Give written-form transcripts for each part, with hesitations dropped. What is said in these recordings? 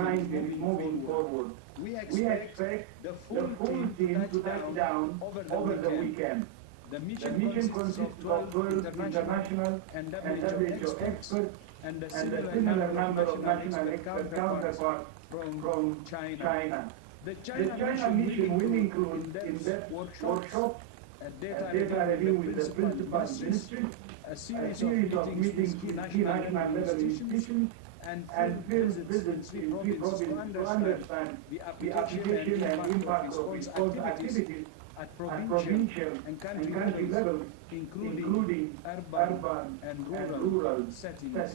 COVID-19 is moving forward, we expect the full team to touch down over the weekend. The mission consists of 12 international and WHO experts and a similar number of national expert counterparts from China. The China mission will include in-depth workshops, a data review with the principal ministries, a series of meetings with key national level institutions, and field visits in key provinces to understand the application and impact of response activities at provincial and country levels, including urban and rural settings.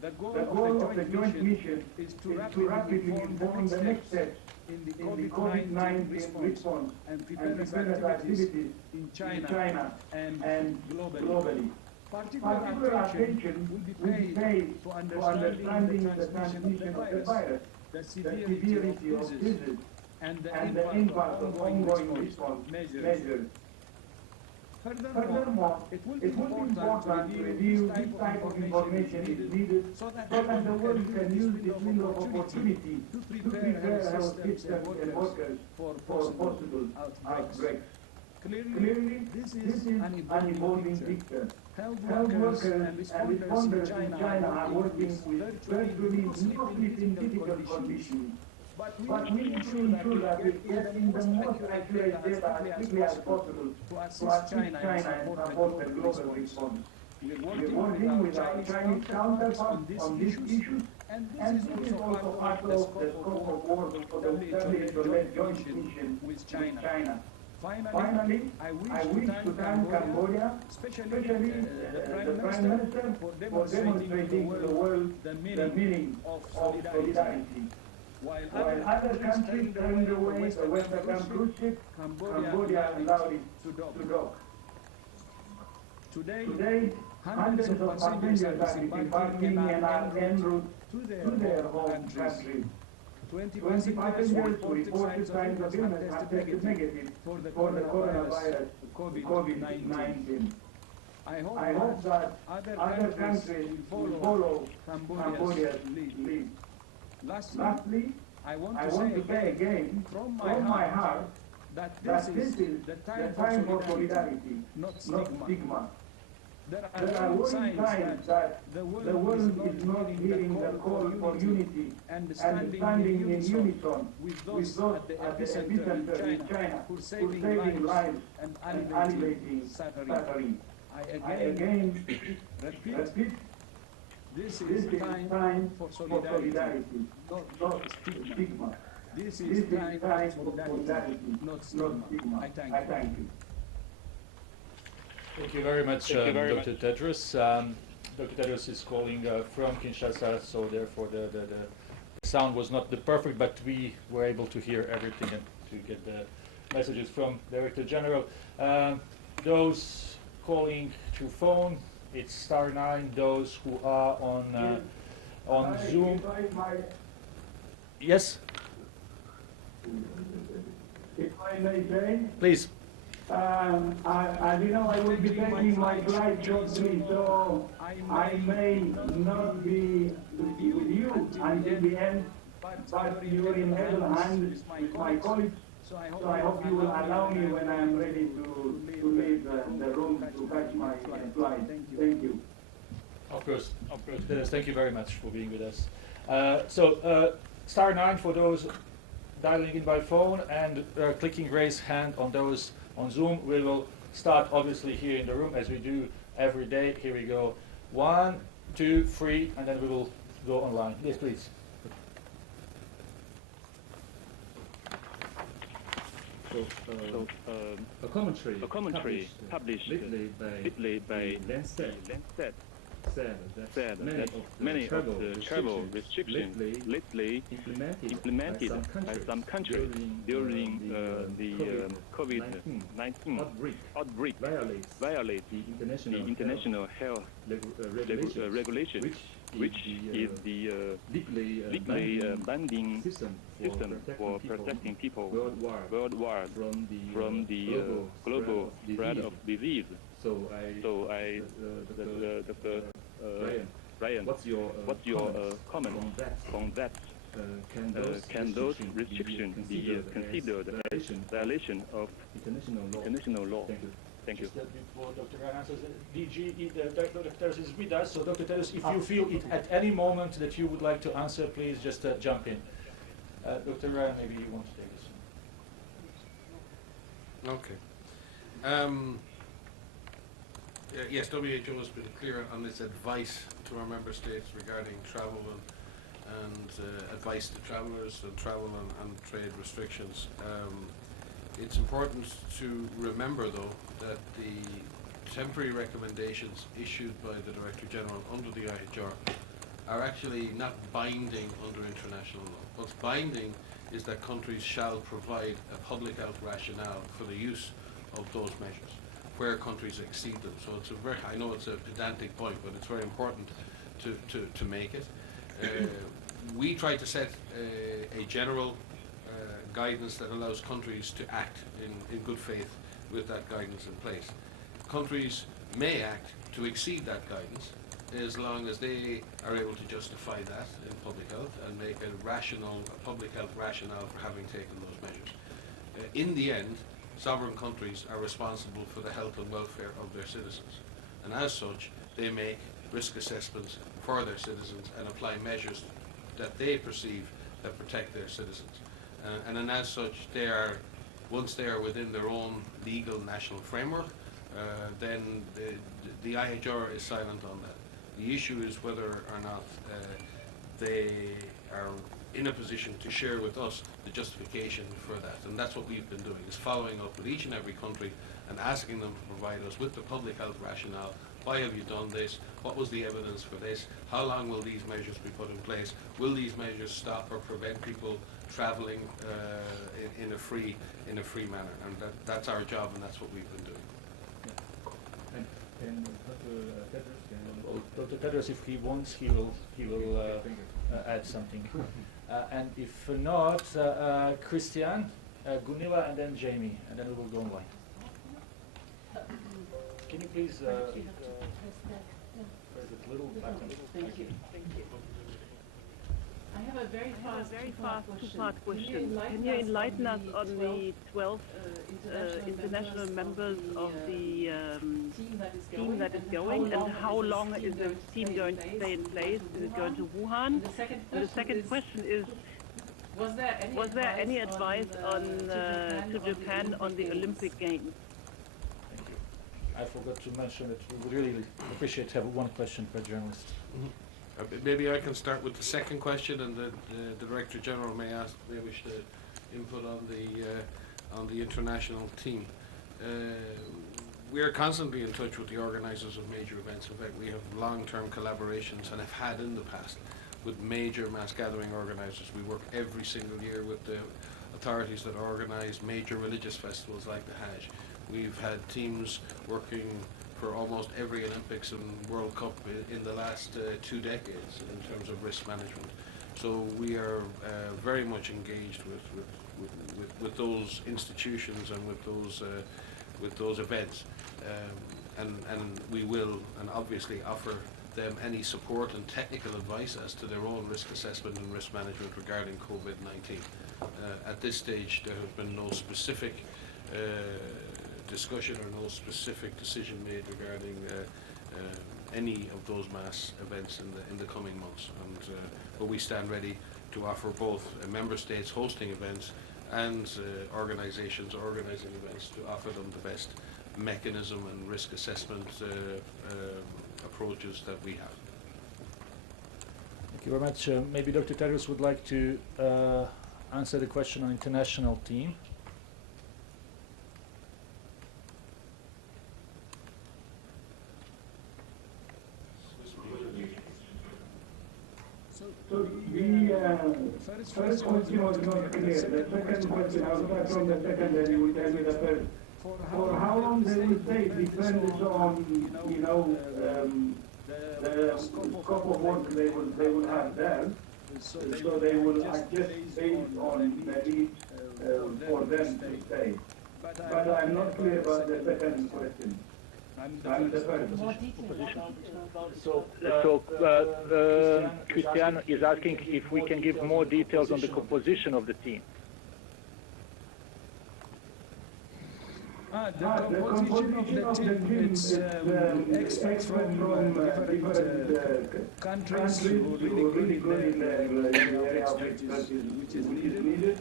The goal of the joint mission is to rapidly inform the next steps in the COVID-19 response and preparedness activities in China and globally. Particular attention will be paid to understanding the transmission of the virus, the severity of disease, and the impact of ongoing response measures. Furthermore, it will be important to review this type of information is needed so that the world can use this window of opportunity to prepare health systems and workers for possible outbreaks. Clearly, this is an evolving picture. Health workers and responders in China are working with virtually no difficult conditions. But we need to ensure that we get in the most accurate data as quickly as possible to assist China and support the global response. We are working with our Chinese counterparts on this issue, and this is also part of the scope of work for the WHO joint mission with China. Finally, I wish to thank Cambodia, especially the Prime Minister, for demonstrating to the world the meaning of solidarity. While other countries turned away the Western cruise ship, Cambodia allowed it to dock. Today, hundreds of passengers are disembarking and are en route to their home country. 20 passengers reported signs of illness have tested negative for the coronavirus COVID-19. I hope that other countries will follow Cambodia's lead. Lastly, I want to say again, from my heart, that this is the time for solidarity, not stigma. There are warning signs that the world is not hearing the call for unity and standing in unison with those at the epicenter in China who are saving lives and alleviating suffering. I again repeat, this is time for solidarity, not stigma. This is time for solidarity, not stigma. I thank you. Thank you very much, Dr. Tedros. Dr. Tedros is calling from Kinshasa, so therefore the sound was not the perfect, but we were able to hear everything and to get the messages from Director General. Those calling through phone, it's *9. Those who are on Zoom. Yes? If I may say? Please. As you know, I will be taking my flight shortly, so I may not be with you until the end, but you're in able hands with my colleagues, so I hope you will allow me when I am ready to leave the room to catch my flight. Thank you. Of course. Dennis, thank you very much for being with us. *9 for those dialing in by phone and clicking raise hand on those on Zoom. We will start obviously here in the room as we do every day. Here we go. 1, 2, 3, and then we will go online. Yes, please. A commentary published lately by Lancet said that many of the travel restrictions lately implemented by some countries during the COVID-19 outbreak violate the international health regulation, which is the legally binding system for protecting people worldwide from the global spread of disease. Ryan, what's your comment on that can those restrictions be considered as violation of international law? Thank you. Just before Dr. Ryan answers, DG, Dr. Tedros is with us, so Dr. Tedros, if you feel it at any moment that you would like to answer, please just jump in. Dr. Ryan, maybe you want to take this one. Okay. Yes, WHO has been clear on its advice to our member states regarding travel and advice to travellers and travel and trade restrictions. It's important to remember, though, that the temporary recommendations issued by the Director General under the IHR are actually not binding under international law. What's binding is that countries shall provide a public health rationale for the use of those measures where countries exceed them. So it's I know it's a pedantic point, but it's very important to make it. We try to set a general guidance that allows countries to act in good faith with that guidance in place. Countries may act to exceed that guidance as long as they are able to justify that in public health and make a public health rationale for having taken those measures. In the end, sovereign countries are responsible for the health and welfare of their citizens, and as such they make risk assessments for their citizens and apply measures that they perceive that protect their citizens. And as such, once they are within their own legal national framework, then the IHR is silent on that. The issue is whether or not they are in a position to share with us the justification for that. And that's what we've been doing, is following up with each and every country and asking them to provide us with the public health rationale. Why have you done this? What was the evidence for this? How long will these measures be put in place? Will these measures stop or prevent people traveling in a free manner? And that's our job, and that's what we've been doing. And Dr. Tedros, if he wants, he will add something. And if not, Christian, Gunilla, and then Jamie, and then we will go online. Can you please press that little button? Thank you. I have a very fast two-part question. Can you enlighten us on the 12 international members of the team that is going, and how long is the team going to stay in place? Is it going to Wuhan? And the second question is, was there any advice to Japan on the Olympic Games? Thank you. I forgot to mention that we would really appreciate to have one question per journalist. Mm-hmm. Maybe I can start with the second question, and the Director General may wish to input on the international team. We are constantly in touch with the organisers of major events. In fact, we have long-term collaborations and have had in the past with major mass gathering organisers. We work every single year with the authorities that organise major religious festivals like the Hajj. We've had teams working for almost every Olympics and World Cup in the last 2 decades in terms of risk management. So we are very much engaged with those institutions and with those events, and we will and obviously offer them any support and technical advice as to their own risk assessment and risk management regarding COVID-19. At this stage, there has been no specific discussion or no specific decision made regarding any of those mass events in the coming months. But we stand ready to offer both member states hosting events and organisations organising events to offer them the best mechanism and risk assessment approaches that we have. Thank you very much. Maybe Dr. Tedros would like to answer the question on international team. So the first question was not clear. The second question, I will start from the second, then you will tell me the first. For how long they will stay depends on, the scope of work they will have there. So they will adjust based on the need for them to stay. But I'm not clear about the second question. Christian is asking if we can give more details on the composition of the team. The composition of the team, it's experts from different countries who are really good in the area of expertise which is needed.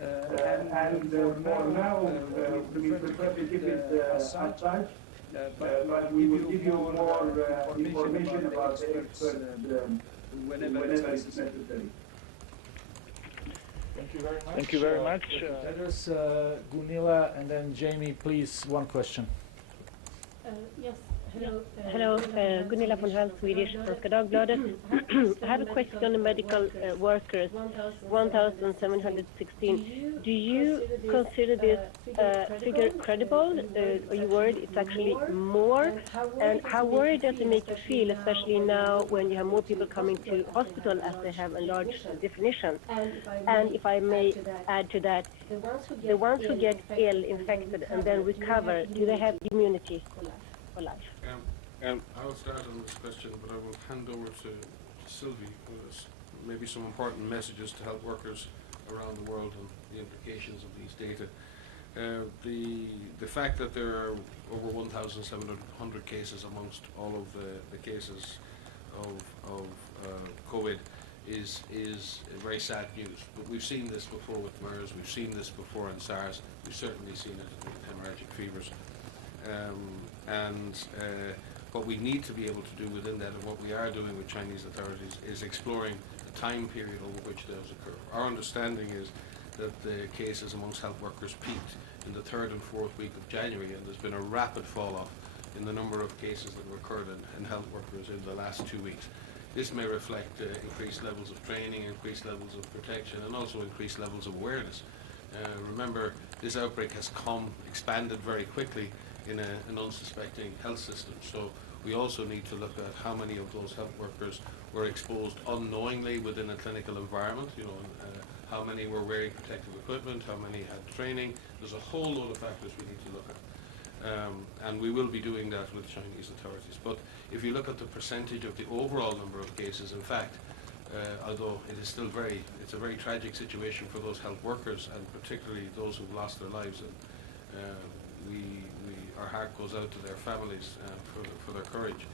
And for now, we prefer to keep it as such, but we will give you more information about the experts whenever it's necessary. Thank you very much. Tedros, Gunilla, and then Jamie, please, one question. Yes. Hello, Gunilla von Hall, Swedish, Svenska Dagbladet. I have a question on the medical workers, 1,716. Do you consider this figure credible? Are you worried it's actually more? And how worried does it make you feel, especially now when you have more people coming to hospital as they have a large definition? And if I may add to that, the ones who get ill, infected, and then recover, do they have immunity for life? I'll start on this question, but I will hand over to Sylvie, who has maybe some important messages to health workers around the world and the implications of these data. The fact that there are over 1,700 cases amongst all of the cases of COVID is very sad news. But we've seen this before with MERS, we've seen this before in SARS, we've certainly seen it in hemorrhagic fevers. What we need to be able to do within that, and what we are doing with Chinese authorities, is exploring the time period over which those occur. Our understanding is that the cases amongst health workers peaked in the 3rd and 4th week of January, and there's been a rapid fall-off in the number of cases that have occurred in health workers in the last 2 weeks. This may reflect increased levels of training, increased levels of protection, and also increased levels of awareness. Remember, this outbreak has expanded very quickly in an unsuspecting health system. So we also need to look at how many of those health workers were exposed unknowingly within a clinical environment, how many were wearing protective equipment, how many had training. There's a whole load of factors we need to look at. And we will be doing that with Chinese authorities. But if you look at the percentage of the overall number of cases, in fact, although it is still it's a very tragic situation for those health workers, and particularly those who've lost their lives, and our heart goes out to their families for their courage.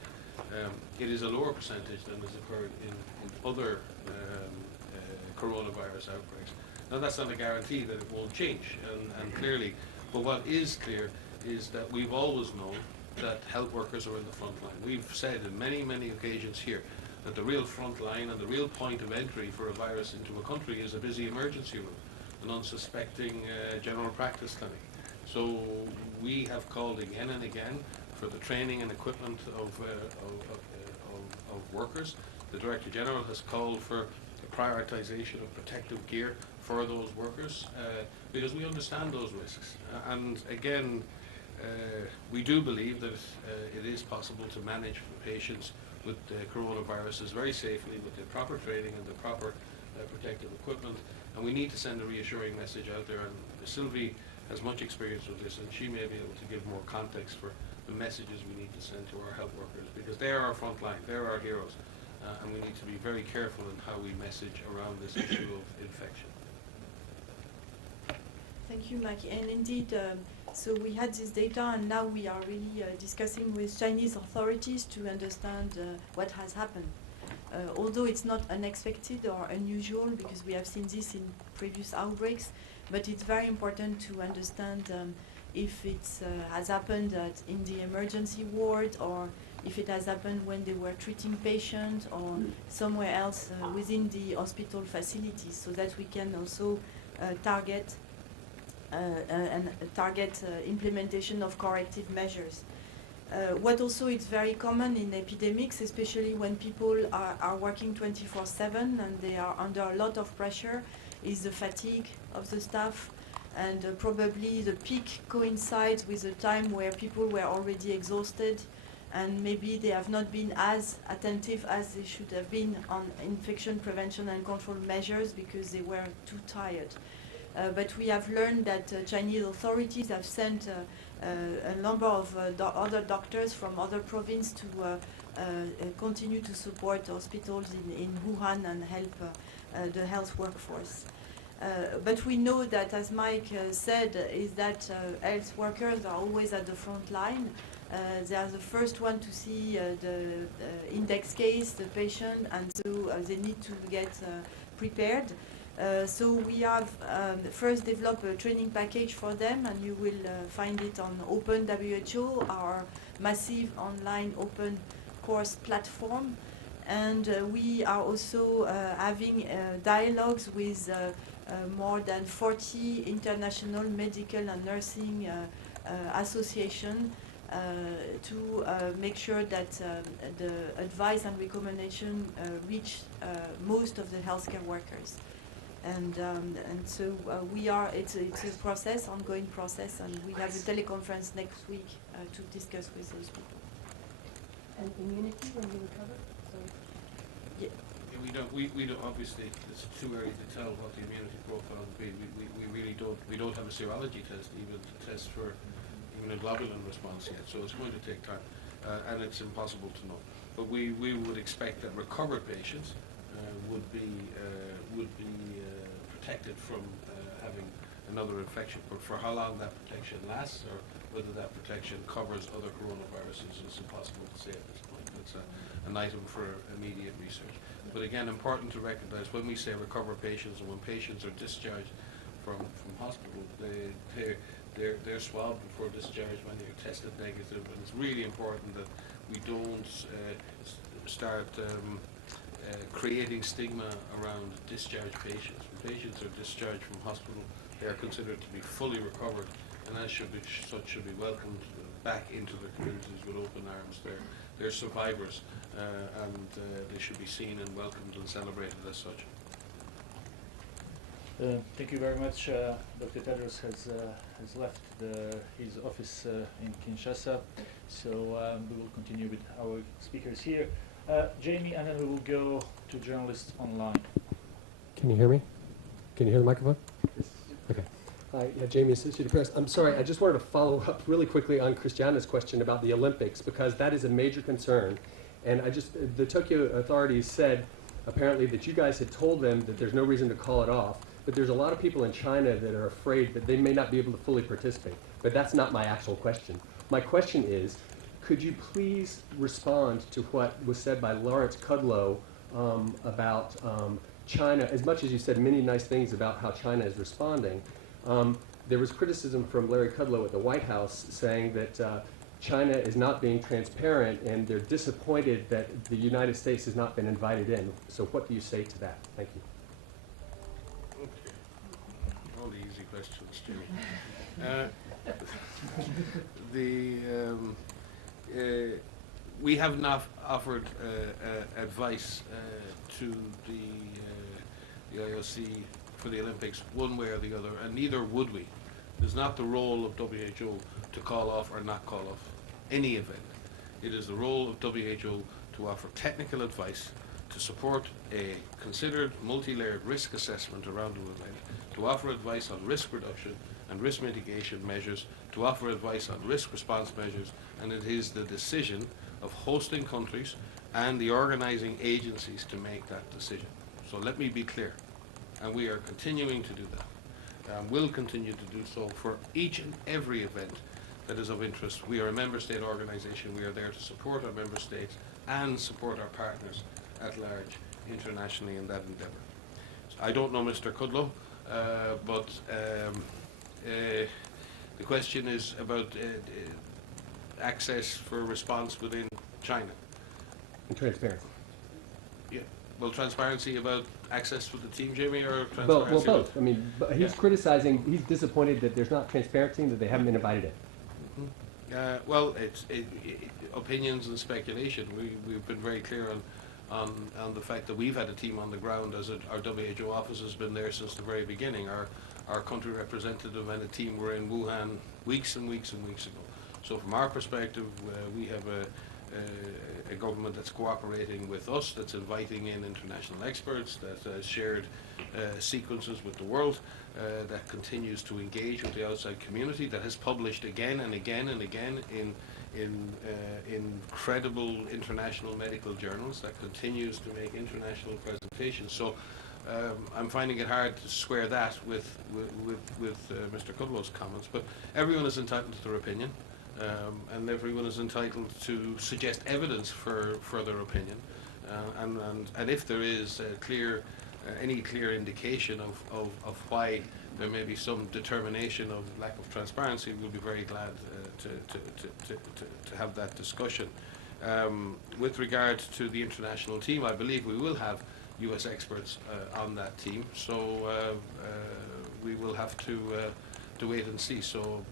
It is a lower percentage than has occurred in other coronavirus outbreaks. Now, that's not a guarantee that it won't change, and clearly, but what is clear is that we've always known that health workers are in the front line. We've said in many, many occasions here that the real front line and the real point of entry for a virus into a country is a busy emergency room, an unsuspecting general practice clinic. So we have called again and again for the training and equipment of workers. The Director General has called for the prioritisation of protective gear for those workers because we understand those risks. And again, we do believe that it is possible to manage patients with coronaviruses very safely with the proper training and the proper protective equipment. And we need to send a reassuring message out there. And Sylvie has much experience with this, and she may be able to give more context for the messages we need to send to our health workers, because they are our front line, they're our heroes, and we need to be very careful in how we message around this issue of infection. Thank you, Mike. And indeed, so we had this data, and now we are really discussing with Chinese authorities to understand what has happened. Although it's not unexpected or unusual, because we have seen this in previous outbreaks, but it's very important to understand if it has happened in the emergency ward, or if it has happened when they were treating patients, or somewhere else within the hospital facilities, so that we can also target implementation of corrective measures. What also is very common in epidemics, especially when people are working 24/7 and they are under a lot of pressure, is the fatigue of the staff, and probably the peak coincides with the time where people were already exhausted, and maybe they have not been as attentive as they should have been on infection prevention and control measures because they were too tired. But we have learned that Chinese authorities have sent a number of other doctors from other provinces to continue to support hospitals in Wuhan and help the health workforce. But we know that, as Mike said, is that health workers are always at the front line. They are the first one to see the index case, the patient, and so they need to get prepared. So we have first developed a training package for them, and you will find it on Open WHO, our massive online open course platform. And we are also having dialogues with more than 40 international medical and nursing associations to make sure that the advice and recommendation reach most of the healthcare workers. And so we are, it's a process, ongoing process, and we have a teleconference next week to discuss with those people. And immunity when you recover? Yeah. We don't obviously, it's too early to tell what the immunity profile will be. We really don't have a serology test even to test for immunoglobulin response yet, so it's going to take time, and it's impossible to know. But we would expect that recovered patients would be protected from having another infection. But for how long that protection lasts, or whether that protection covers other coronaviruses, is impossible to say at this point. It's an item for immediate research. But again, important to recognize when we say recover patients, and when patients are discharged from hospital, they're swabbed before discharge when they're tested negative, and it's really important that we don't start creating stigma around discharged patients. When patients are discharged from hospital, they are considered to be fully recovered, and as such should be welcomed back into their communities with open arms. They're survivors, and they should be seen and welcomed and celebrated as such. Thank you very much. Dr. Tedros has left his office in Kinshasa, so we will continue with our speakers here. Jamie, and then we will go to journalists online. Can you hear me? Can you hear the microphone? Yes. Okay. Hi, Jamie, Associated Press. I'm sorry, I just wanted to follow up really quickly on Christiana's question about the Olympics, because that is a major concern. And the Tokyo authorities said apparently that you guys had told them that there's no reason to call it off, but there's a lot of people in China that are afraid that they may not be able to fully participate. But that's not my actual question. My question is, could you please respond to what was said by Lawrence Kudlow about China? As much as you said many nice things about how China is responding, there was criticism from Larry Kudlow at the White House saying that China is not being transparent, and they're disappointed that the United States has not been invited in. So what do you say to that? Thank you. Okay. All the easy questions, Jimmy. We have not offered advice to the IOC for the Olympics one way or the other, and neither would we. It's not the role of WHO to call off or not call off any event. It is the role of WHO to offer technical advice, to support a considered multi-layered risk assessment around the event, to offer advice on risk reduction and risk mitigation measures, to offer advice on risk response measures, and it is the decision of hosting countries and the organizing agencies to make that decision. So let me be clear, and we are continuing to do that, and will continue to do so for each and every event that is of interest. We are a member state organization. We are there to support our member states and support our partners at large internationally in that endeavor. So I don't know Mr. Kudlow, but the question is about access for response within China. And transparency. Yeah. Well, transparency about access for the team, Jamie, or transparency? Well, both. I mean, he's criticizing, he's disappointed that there's not transparency and that they haven't been invited in. Well, it's opinions and speculation. We've been very clear on the fact that we've had a team on the ground, as our WHO office has been there since the very beginning. Our country representative and a team were in Wuhan weeks and weeks and weeks ago. So from our perspective, we have a government that's cooperating with us, that's inviting in international experts, that has shared sequences with the world, that continues to engage with the outside community, that has published again and again and again in credible international medical journals, that continues to make international presentations. So I'm finding it hard to square that with Mr. Cudwell's comments, but everyone is entitled to their opinion. And everyone is entitled to suggest evidence for their opinion, and if there is any clear indication of why there may be some determination of lack of transparency, we'll be very glad to have that discussion. With regard to the international team, I believe we will have U.S. experts on that team, so we will have to wait and see. So.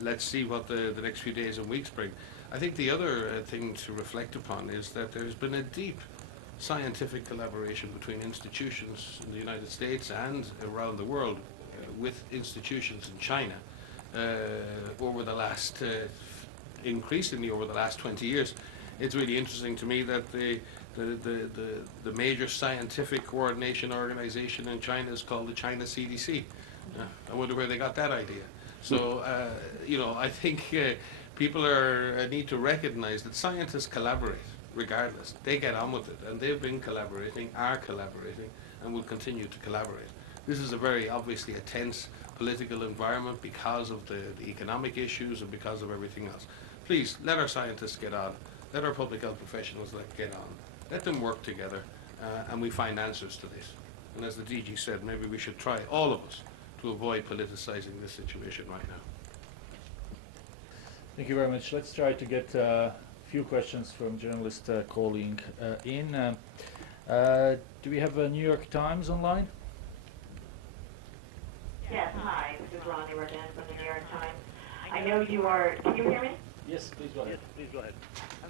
Let's see what the next few days and weeks bring. I think the other thing to reflect upon is that there's been a deep scientific collaboration between institutions in the United States and around the world with institutions in China over the last, increasingly over the last 20 years. It's really interesting to me that the major scientific coordination organization in China is called the China CDC. I wonder where they got that idea. So, you know, I think people need to recognize that scientists collaborate regardless. They get on with it, and they've been collaborating, are collaborating, and will continue to collaborate. This is a very obviously a tense political environment because of the economic issues and because of everything else. Please, let our scientists get on. Let our public health professionals get on. Let them work together, and we find answers to this. And as the DG said, maybe we should try, all of us, to avoid politicizing this situation right now. Thank you very much. Let's try to get a few questions from journalists calling in. Do we have a New York Times online? Yes, hi. This is Ronnie Regan from the New York Times. I know you are, can you hear me? Yes, please go ahead. Yes, please go ahead.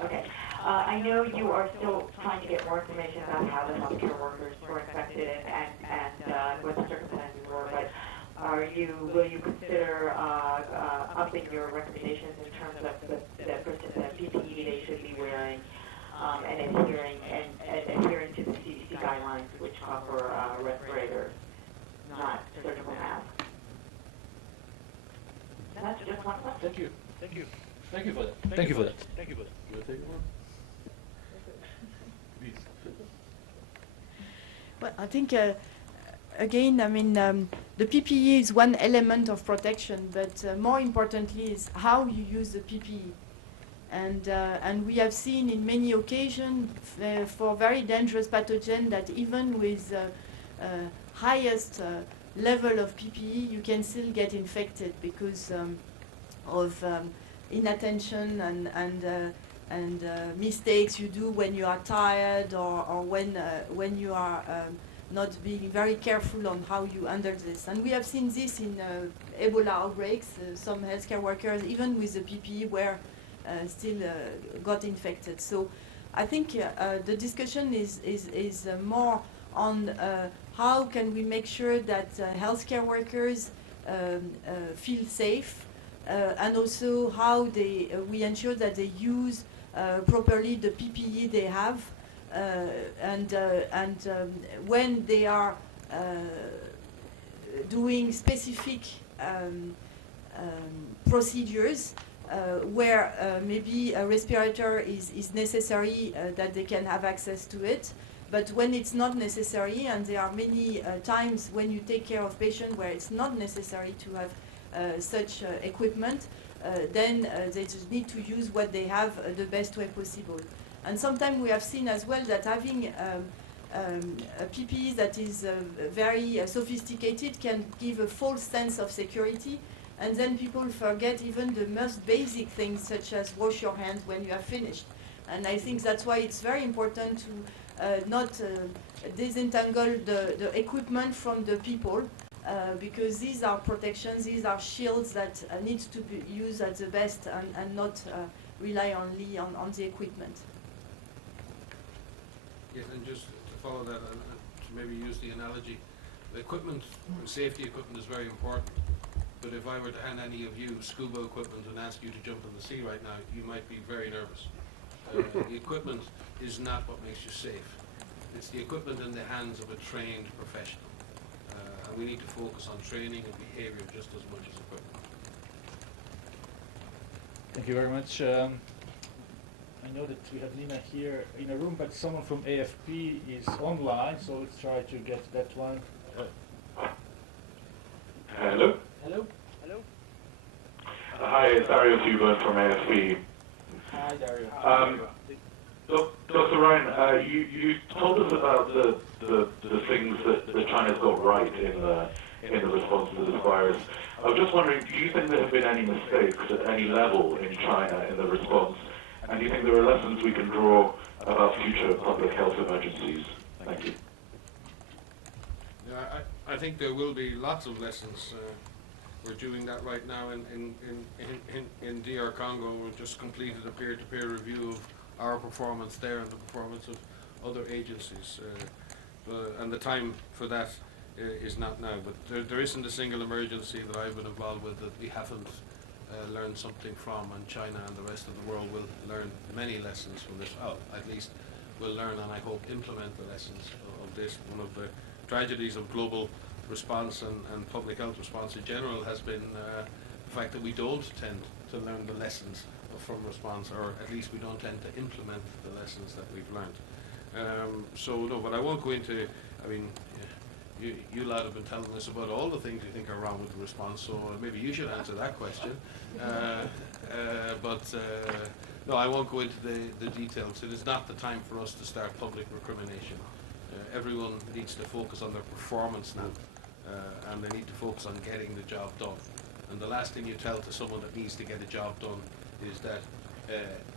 Okay. I know you are still trying to get more information about how the healthcare workers were infected and what the circumstances were, but will you consider upping your recommendations in terms of the PPE they should be wearing and adhering to the CDC guidelines, which call for respirators, not surgical masks? That's just one question. Thank you. Thank you. Thank you for that. Thank you for that. Thank you for that. You want to take it, please? Well, I think, again, I mean, the PPE is one element of protection, but more importantly is how you use the PPE. And we have seen in many occasions for very dangerous pathogen that even with highest level of PPE, you can still get infected because of inattention and mistakes you do when you are tired or when you are not being very careful on how you handle this. And we have seen this in Ebola outbreaks. Some healthcare workers, even with the PPE, were still got infected. So I think the discussion is more on how can we make sure that healthcare workers feel safe, and also how we ensure that they use properly the PPE they have, and when they are doing specific procedures where maybe a respirator is necessary, that they can have access to it. But when it's not necessary, and there are many times when you take care of patients where it's not necessary to have such equipment, then they just need to use what they have the best way possible. And sometimes we have seen as well that having a PPE that is very sophisticated can give a false sense of security, and then people forget even the most basic things such as wash your hands when you are finished. And I think that's why it's very important to not disentangle the equipment from the people, because these are protections, these are shields that need to be used at the best and not rely only on the equipment. Yes, and just to follow that, and to maybe use the analogy, the equipment, safety equipment is very important, but if I were to hand any of you scuba equipment and ask you to jump in the sea right now, you might be very nervous. The equipment is not what makes you safe. It's the equipment in the hands of a trained professional. And we need to focus on training and behavior just as much as equipment. Thank you very much. I know that we have Nina here in a room, but someone from AFP is online, so let's try to get that one. Hello? Hello? Hello? Hi, it's Dario Fuba from AFP. Hi, Dario. Dr. Ryan, you told us about the things that China's got right in the response to this virus. I was just wondering, do you think there have been any mistakes at any level in China in the response? And do you think there are lessons we can draw about future public health emergencies? Thank you. Yeah, I think there will be lots of lessons. We're doing that right now in DR Congo. We've just completed a peer-to-peer review of our performance there and the performance of other agencies. And the time for that is not now. But there isn't a single emergency that I've been involved with that we haven't learned something from, and China and the rest of the world will learn many lessons from this. Oh, at least will learn and I hope implement the lessons of this. One of the tragedies of global response and public health response in general has been the fact that we don't tend to learn the lessons from response, or at least we don't tend to implement the lessons that we've learned. So no, but I won't go into, I mean, you lot have been telling us about all the things you think are wrong with the response, so maybe you should answer that question. No, I won't go into the details. It is not the time for us to start public recrimination. Everyone needs to focus on their performance now, and they need to focus on getting the job done. And the last thing you tell to someone that needs to get a job done is that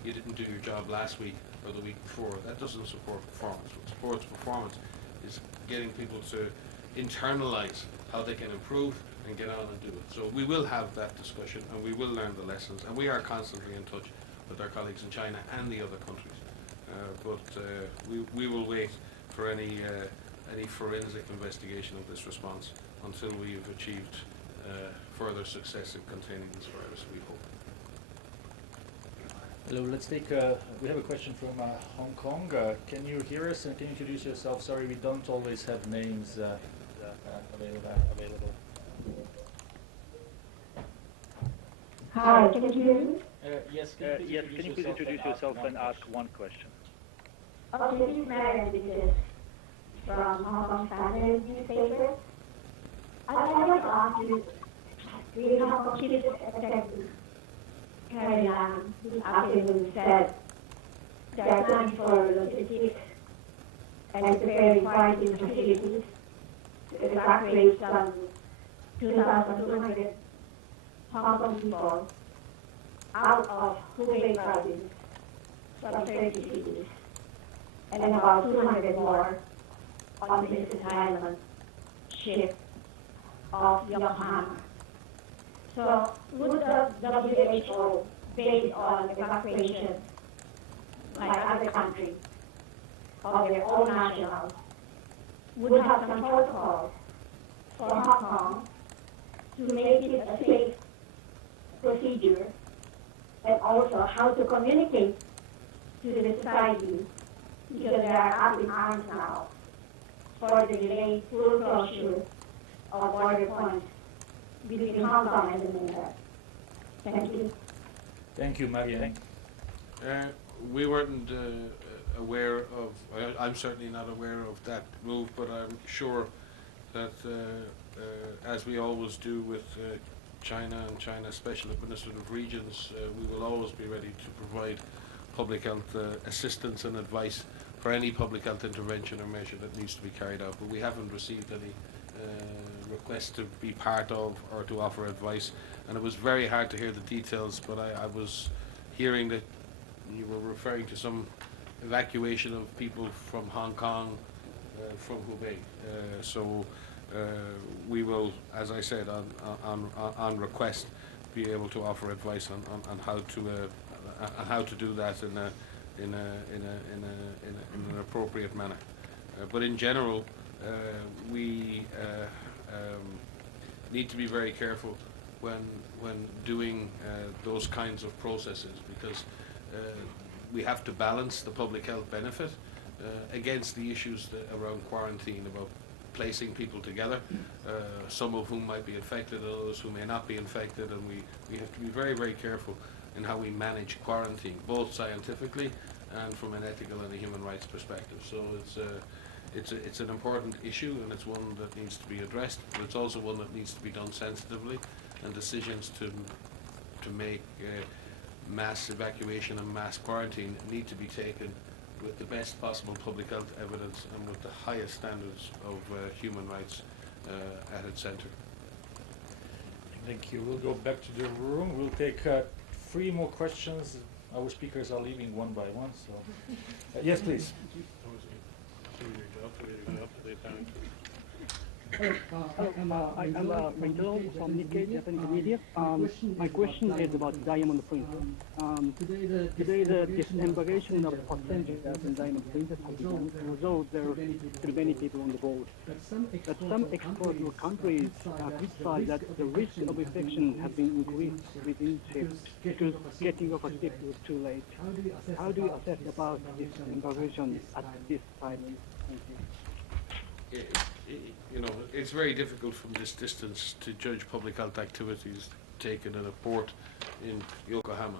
you didn't do your job last week or the week before. That doesn't support performance. What supports performance is getting people to internalize how they can improve and get on and do it. So we will have that discussion and we will learn the lessons, and we are constantly in touch with our colleagues in China and the other countries. We will wait for any forensic investigation of this response until we've achieved further success in containing this virus, we hope. Hello, let's take, we have a question from Hong Kong. Can you hear us and can you introduce yourself? Sorry, we don't always have names available. Hi, can you hear me? Yes, can you please introduce yourself and ask one question? Okay, this is Mary Bridges from Hong Kong Standard newspaper. I'd like to ask you, do you know how Chief Executive Carrie Lam this afternoon said they are planning for logistics and preparing quarantine facilities to evacuate some 2,200 Hong Kong people out of Hubei province from 30 cities, and about 200 more on the Pacific Island ship of Yokohama. So would the WHO, based on evacuation by other countries of their own nationals, would have some protocols for Hong Kong to make it a safe procedure, and also how to communicate to the society, because they are up in arms now for the delayed full closure of border points between Hong Kong and the mainland. Thank you. Thank you, Marianne. We weren't aware of, I'm certainly not aware of that move, but I'm sure that as we always do with China and China's special administrative regions, we will always be ready to provide public health assistance and advice for any public health intervention or measure that needs to be carried out. But we haven't received any request to be part of or to offer advice, and it was very hard to hear the details, but I was hearing that you were referring to some evacuation of people from Hong Kong from Hubei. We will, as I said, on request, be able to offer advice on how to do that in an appropriate manner. But in general, we need to be very careful when doing those kinds of processes, because we have to balance the public health benefit against the issues around quarantine, about placing people together, some of whom might be infected and others who may not be infected, and we have to be very, very careful in how we manage quarantine, both scientifically and from an ethical and a human rights perspective. So it's an important issue, and it's one that needs to be addressed, but it's also one that needs to be done sensitively, and decisions to make mass evacuation and mass quarantine need to be taken with the best possible public health evidence and with the highest standards of human rights at its centre. Thank you. We'll go back to the room. We'll take 3 more questions. Our speakers are leaving one by one, so yes, please. Hello, I'm Rachel from Nikkei Japanese media. My question is about Diamond Princess. Today the disembarkation of passengers in Diamond Princess has begun, although there are still many people on the board. But some exporting countries criticize that the risk of infection has been increased within ships because getting off a ship was too late. How do you assess about disembarkation at this time? Thank you. You know, it's very difficult from this distance to judge public health activities taken in a port in Yokohama.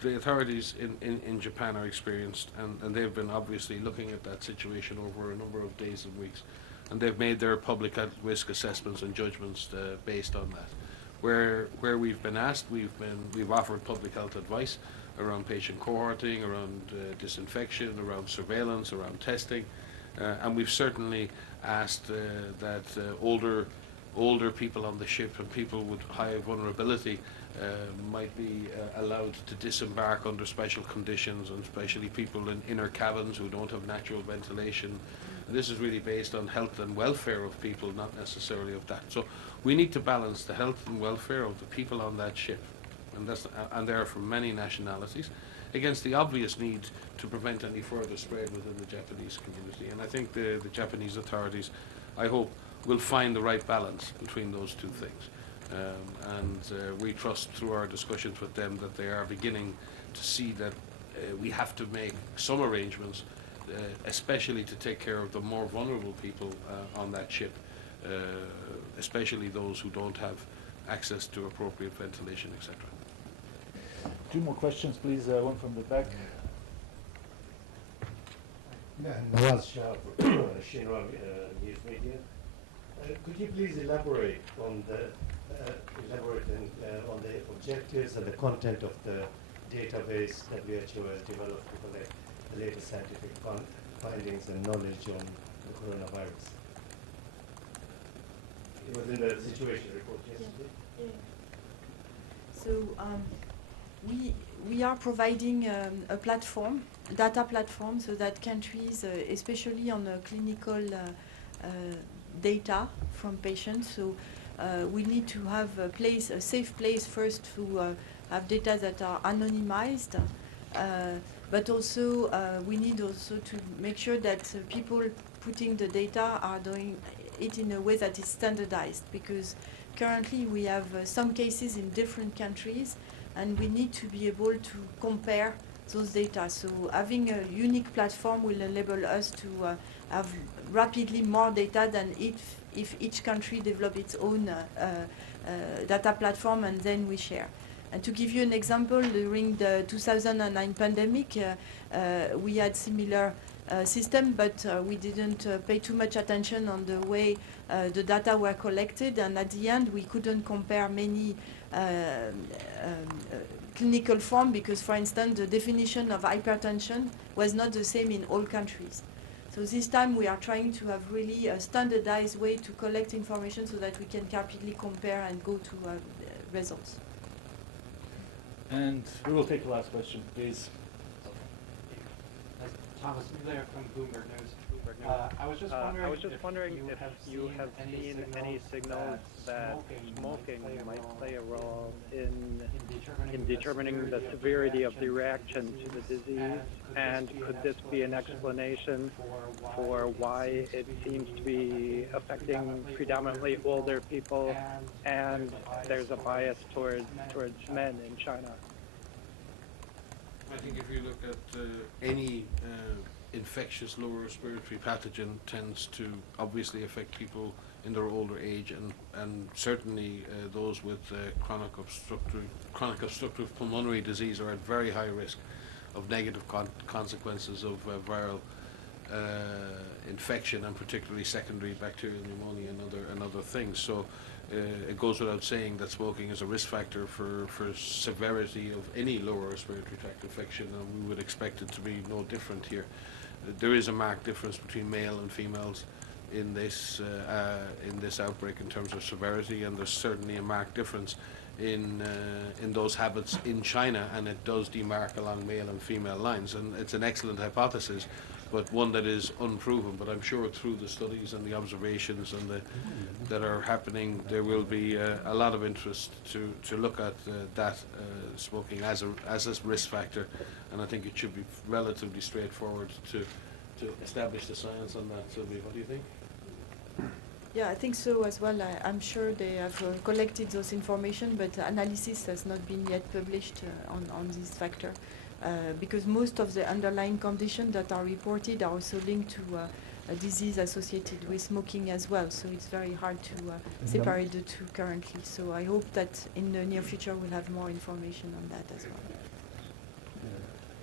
The authorities in Japan are experienced, and they've been obviously looking at that situation over a number of days and weeks, and they've made their public health risk assessments and judgments based on that. Where we've been asked, we've offered public health advice around patient cohorting, around disinfection, around surveillance, around testing. And we've certainly asked that older people on the ship and people with high vulnerability might be allowed to disembark under special conditions, and especially people in inner cabins who don't have natural ventilation. And this is really based on health and welfare of people, not necessarily of that. So we need to balance the health and welfare of the people on that ship, and they are from many nationalities, against the obvious need to prevent any further spread within the Japanese community. And I think the Japanese authorities, I hope, will find the right balance between those two things. We trust through our discussions with them that they are beginning to see that we have to make some arrangements, especially to take care of the more vulnerable people on that ship, especially those who don't have access to appropriate ventilation, etc. 2 more questions, please. One from the back. Nawaz Shah, Shinran News Media. Could you please elaborate on the objectives and the content of the database WHO has developed to collect the latest scientific findings and knowledge on the coronavirus? It was in the situation report yesterday. Yeah. So we are providing a platform, data platform, so that countries, especially on the clinical data from patients, so we need to have a safe place first to have data that are anonymized, but also we need also to make sure that people putting the data are doing it in a way that is standardized, because currently we have some cases in different countries, and we need to be able to compare those data. So having a unique platform will enable us to have rapidly more data than if each country develop its own data platform and then we share. And to give you an example, during the 2009 pandemic, we had similar system, but we didn't pay too much attention on the way the data were collected, and at the end we couldn't compare many clinical form, because, for instance, the definition of hypertension was not the same in all countries. So this time we are trying to have really a standardized way to collect information so that we can rapidly compare and go to results. And we will take the last question, please. Thomas Miller from Bloomberg I was just wondering if you have seen any signals that smoking might play a role in determining the severity of the reaction to the disease, and could this be an explanation for why it seems to be affecting predominantly older people, and there's a bias towards men in China? I think if you look at any infectious lower respiratory pathogen tends to obviously affect people in their older age, and certainly those with chronic obstructive pulmonary disease are at very high risk of negative consequences of viral infection, and particularly secondary bacterial pneumonia and other things. So it goes without saying that smoking is a risk factor for severity of any lower respiratory tract infection, and we would expect it to be no different here. There is a marked difference between male and females in this outbreak in terms of severity, and there's certainly a marked difference in those habits in China, and it does demark along male and female lines, and it's an excellent hypothesis, but one that is unproven. But I'm sure through the studies and the observations and that are happening, there will be a lot of interest to look at that smoking as a risk factor, and I think it should be relatively straightforward to establish the science on that. Sylvie, what do you think? Yeah, I think so as well. I'm sure they have collected those information, but analysis has not been yet published on this factor, because most of the underlying conditions that are reported are also linked to a disease associated with smoking as well. So it's very hard to separate the two currently. So I hope that in the near future we'll have more information on that as well.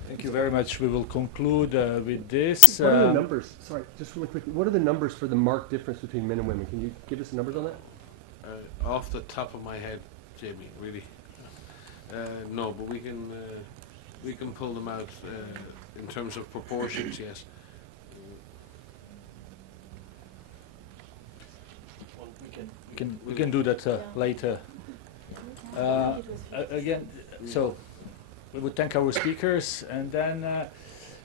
Thank you very much. We will conclude with this. What are the numbers? Sorry, just really quickly. What are the numbers for the marked difference between men and women? Can you give us the numbers on that? Off the top of my head, Jamie, really, no. But we can pull them out in terms of proportions. Yes. Well, we can do that later. Again, so. We would thank our speakers, and then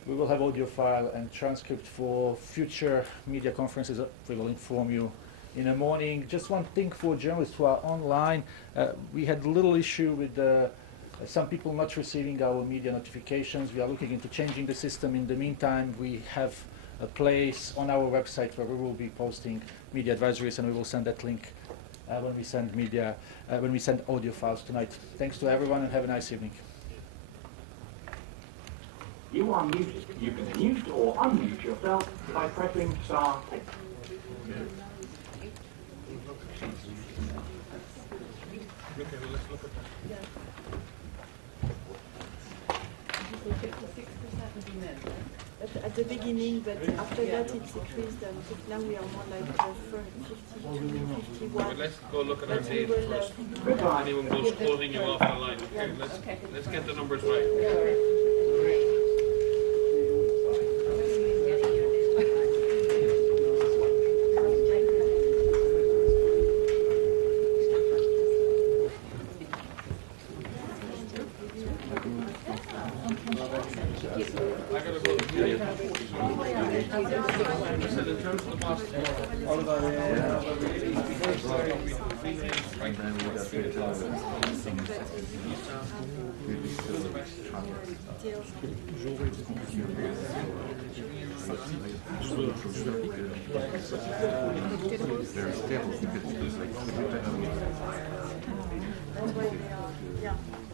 we will have audio file and transcript for future media conferences. We will inform you in the morning. Just one thing for journalists who are online, we had a little issue with some people not receiving our media notifications. We are looking into changing the system. In the meantime, we have a place on our website where we will be posting media advisories, and we will send that link when we send audio files tonight. Thanks to everyone, and have a nice evening. You are muted. You can mute or unmute yourself by pressing star 6. Okay, well, let's look at that. At the beginning, but after that it decreased, and now we are more like 50 51. But let's go look at our data first. If anyone goes quoting you off the line, okay, let's get the numbers right. That's why they are, yeah.